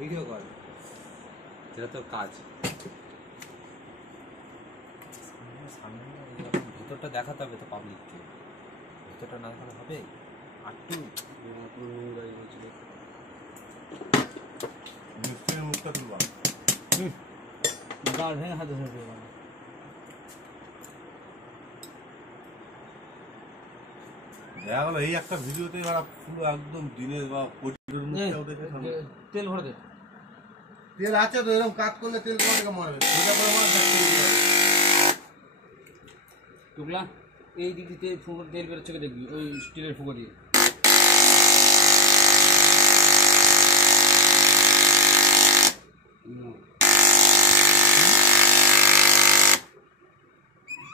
Video কর, যেটা তোর কাজ। সামনে ভেতরটা দেখাতে হবে তো পাবলিককে, ভেতরটা না দেখালে হবে? আটটু মুখটা তুলবা গাল ভেঙে হাতে ধরে দেবে। দেখা গেল এই একটা ভিডিওতে এবার পুরো একদম দিনের বা কোটির মুখটাও দেখে তেল ভরে দে। তেল আছে তো, এরকম কাজ করলে তেল কোথা থেকে মারবে? সোজা করে মার, টুকলা এই দিক দিয়ে ফুঁকো তেল বেরোচ্ছে দেখবি, ওই স্টিলের ফুঁকো দিয়ে।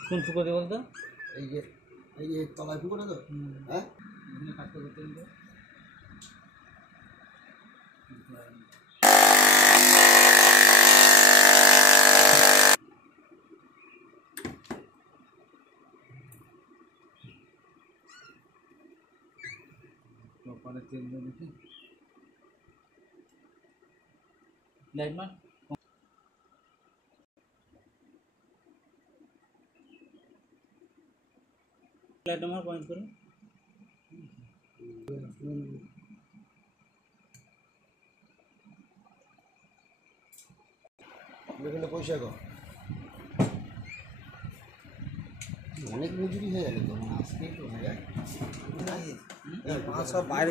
কোন ফুঁকো দিয়ে বলতো? এই যে তলায় ফুকোটা তো, হ্যাঁ কাটতে করতে দিতে পরে তেল দিয়ে দেখি লাইট মার। লাইট আমার পয়েন্ট করে এখানে পয়সা কম, অনেক মজুরি হয়ে গেল তো, আজকে একটু হয়ে যায়। 500 বাইরে